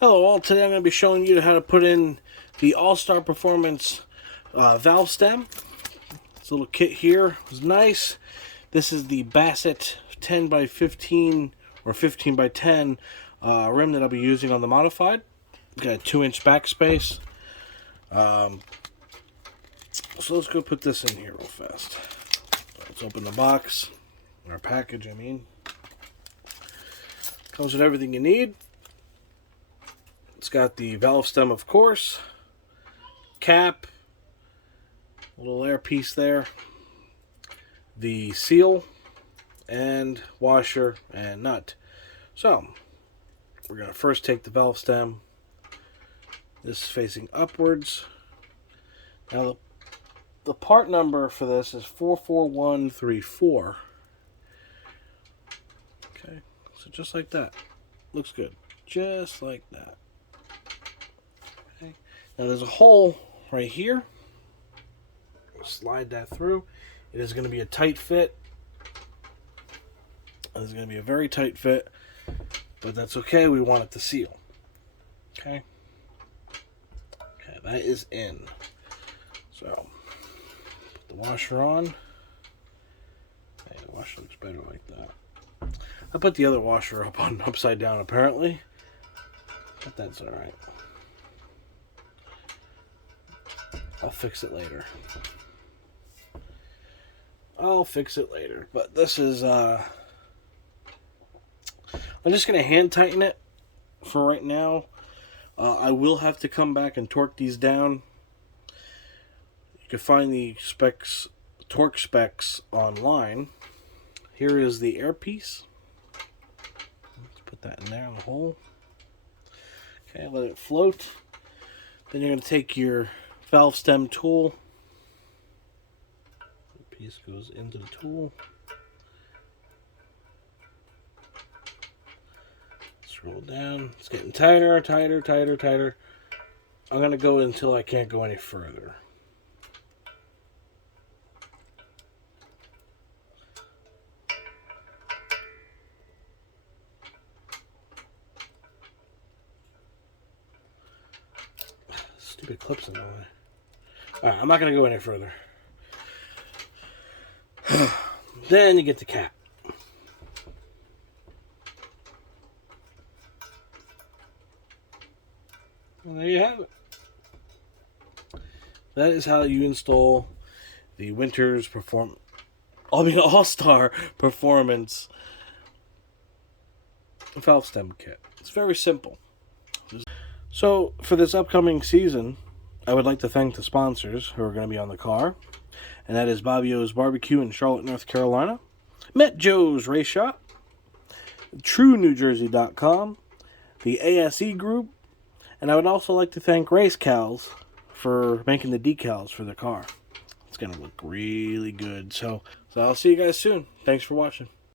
Hello all, today I'm going to be showing you how to put in the AllStar Performance valve stem. This little kit here is nice. This is the Bassett 10 by 15 or 15 by 10 rim that I'll be using on the modified. It's got a 2-inch backspace. So let's go put this in here real fast. Let's open the box, or package I mean. Comes with everything you need. It's got the valve stem, of course, cap, little air piece there, the seal, and washer and nut. So, we're going to first take the valve stem. This is facing upwards. Now, the part number for this is 44134. Okay, so just like that. Looks good. Just like that. Now there's a hole right here. Slide that through. It is going to be a tight fit. It is going to be a very tight fit, but that's okay. We want it to seal. Okay. Okay, that is in. So put the washer on. Hey, the washer looks better like that. I put the other washer up on upside down apparently, but that's all right. I'll fix it later. But this is, I'm just going to hand tighten it for right now. I will have to come back and torque these down. You can find the torque specs online. Here is the air piece. Let's put that in there in the hole. Okay, let it float. Then you're going to take your valve stem tool. The piece goes into the tool. Scroll down. It's getting tighter, tighter, tighter, tighter. I'm going to go until I can't go any further. Stupid clips in the way. Alright, I'm not going to go any further. Then you get the cap. And there you have it. That is how you install the AllStar Performance valve stem kit. It's very simple. So, for this upcoming season, I would like to thank the sponsors who are going to be on the car, and that is Bobby O's Barbecue in Charlotte, North Carolina, Met Joe's Race Shop, TrueNewJersey.com, the ASE Group, and I would also like to thank Race Cals for making the decals for the car. It's going to look really good. So I'll see you guys soon. Thanks for watching.